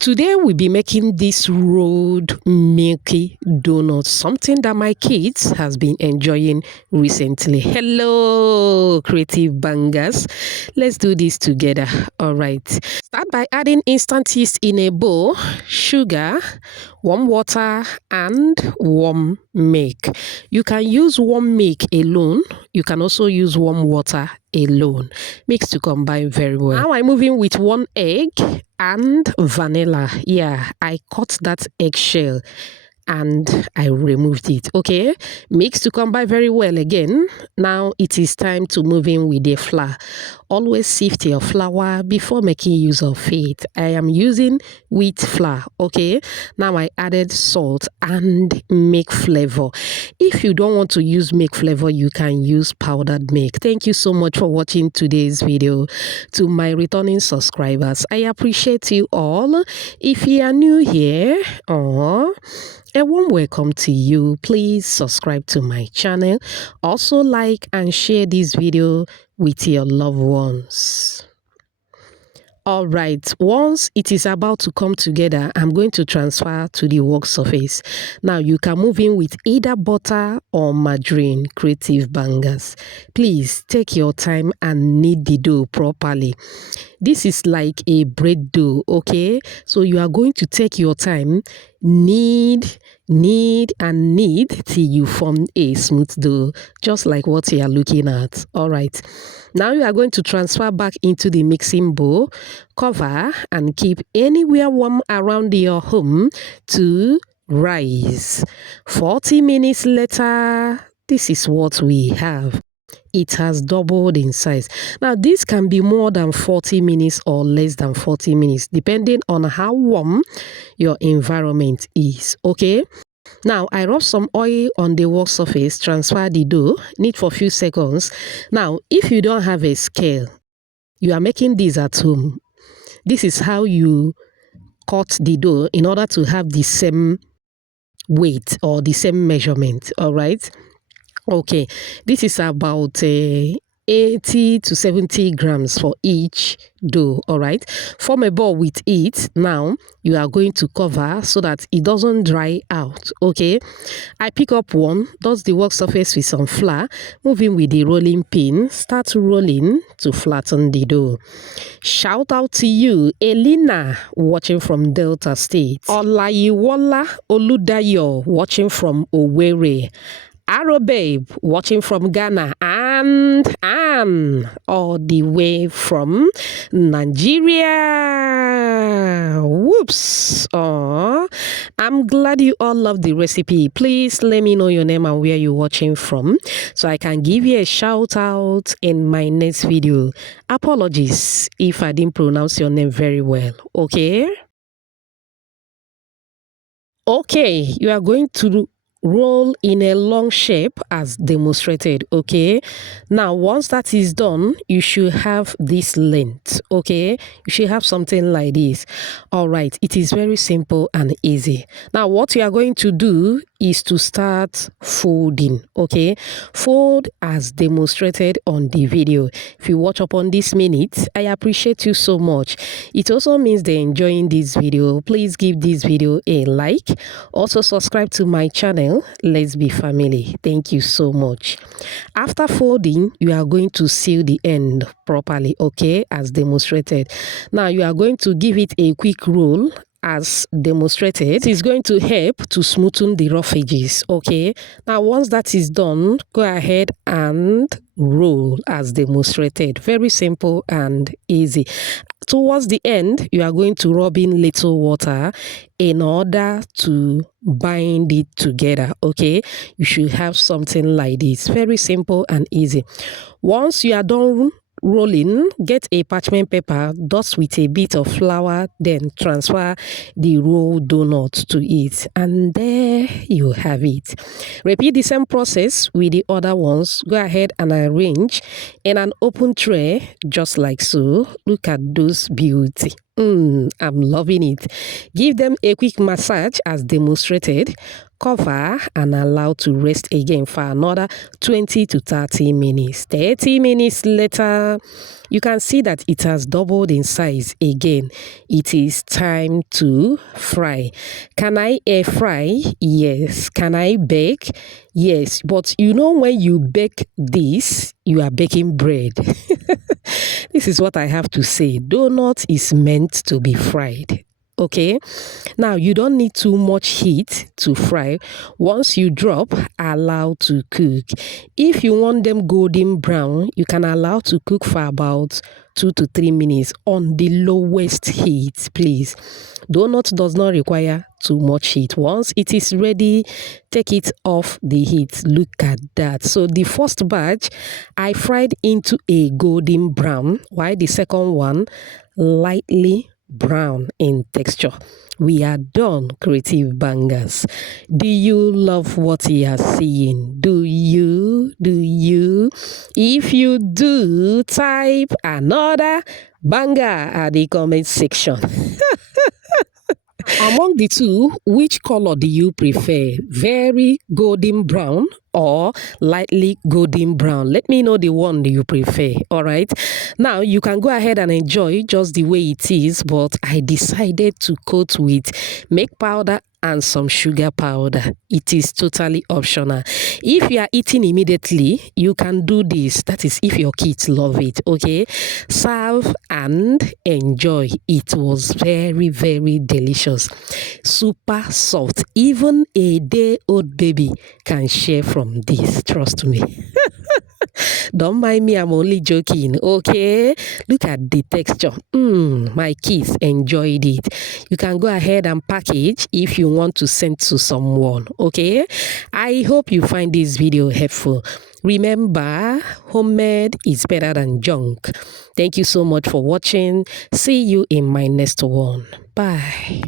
Today we'll be making this rolled milky donut, something that my kids has been enjoying recently. Hello, creative bangers. Let's do this together. All right. Start by adding instant yeast in a bowl, sugar, warm water, and warm milk. You can use warm milk alone. You can also use warm water alone. Mix to combine very well. Now I'm moving with 1 egg and vanilla. Yeah, I cut that eggshell and I removed it. Okay, mix to combine very well again. Now it is time to move in with the flour. Always sift your flour before making use of it. I am using wheat flour. Okay, now I added salt and milk flavor. If you don't want to use milk flavor, you can use powdered milk. Thank you so much for watching today's video. To my returning subscribers, I appreciate you all. If you are new here, a warm welcome to you. Please subscribe to my channel. Also like and share this video with your loved ones. All right, once it is about to come together, I'm going to transfer to the work surface. Now you can move in with either butter or margarine, creative bangers. Please take your time and knead the dough properly. This is like a bread dough, okay? So you are going to take your time, knead till you form a smooth dough, just like what you are looking at. All right. Now you are going to transfer back into the mixing bowl, cover and keep anywhere warm around your home to rise. 40 minutes later, this is what we have. It has doubled in size. Now this can be more than 40 minutes or less than 40 minutes depending on how warm your environment is. Okay, now I rub some oil on the work surface, transfer the dough, knead for a few seconds. Now if you don't have a scale, you are making this at home. This is how you cut the dough in order to have the same weight or the same measurement. All right. Okay, this is about 80 to 70 grams for each dough. All right, form a ball with it. Now you are going to cover so that it doesn't dry out. Okay, I pick up one, dust the work surface with some flour, move in with the rolling pin, start rolling to flatten the dough. Shout out to you, Elena, watching from Delta State. Olayiwola Oludayo, watching from Owerri. Arrow Babe, watching from Ghana, and Anne, all the way from Nigeria. Whoops. Oh, I'm glad you all love the recipe. Please let me know your name and where you're watching from so I can give you a shout out in my next video. Apologies if I didn't pronounce your name very well. Okay? Okay, you are going to roll in a long shape as demonstrated. Okay, now once that is done, you should have this length. Okay, you should have something like this. All right, it is very simple and easy. Now what you are going to do is to start folding. Okay, fold as demonstrated on the video. If you watch up on this minute, I appreciate you so much. It also means they're enjoying this video. Please give this video a like. Also subscribe to my channel. Let's be family. Thank you so much. After folding, you are going to seal the end properly, okay, as demonstrated. Now you are going to give it a quick roll as demonstrated. It is going to help to smoothen the rough edges. Okay, now once that is done, go ahead and roll as demonstrated. Very simple and easy. Towards the end, you are going to rub in little water in order to bind it together. Okay, you should have something like this. Very simple and easy. Once you are done rolling, get a parchment paper, dust with a bit of flour, then transfer the rolled donut to it, and there you have it. Repeat the same process with the other ones. Go ahead and arrange in an open tray just like so. Look at those beauty. I'm loving it. Give them a quick massage as demonstrated. Cover and allow to rest again for another 20 to 30 minutes. 30 minutes later, you can see that it has doubled in size again. It is time to fry. Can I air fry? Yes. Can I bake? Yes. But you know, when you bake this, you are baking bread. This is what I have to say. Donut is meant to be fried. Okay, now you don't need too much heat to fry. Once you drop, allow to cook. If you want them golden brown, you can allow to cook for about 2 to 3 minutes on the lowest heat, please. Donut does not require too much heat. Once it is ready, take it off the heat. Look at that. So the first batch I fried into a golden brown, while the second one lightly brown in texture. We are done, creative bangers. Do you love what you are seeing? Do you? If you do, type another banger at the comment section. Among the two, which color do you prefer? Very golden brown or lightly golden brown? Let me know the one that you prefer. All right. Now you can go ahead and enjoy just the way it is, but I decided to coat with milk powder and some sugar powder. It is totally optional. If you are eating immediately, you can do this. That is if your kids love it. Okay, serve and enjoy. It was very, very delicious, super soft. Even a day-old baby can share from this, trust me. Don't mind me, I'm only joking, okay? Look at the texture. My kids enjoyed it. You can go ahead and package if you want to send to someone, okay? I hope you find this video helpful. Remember, homemade is better than junk. Thank you so much for watching. See you in my next one. Bye.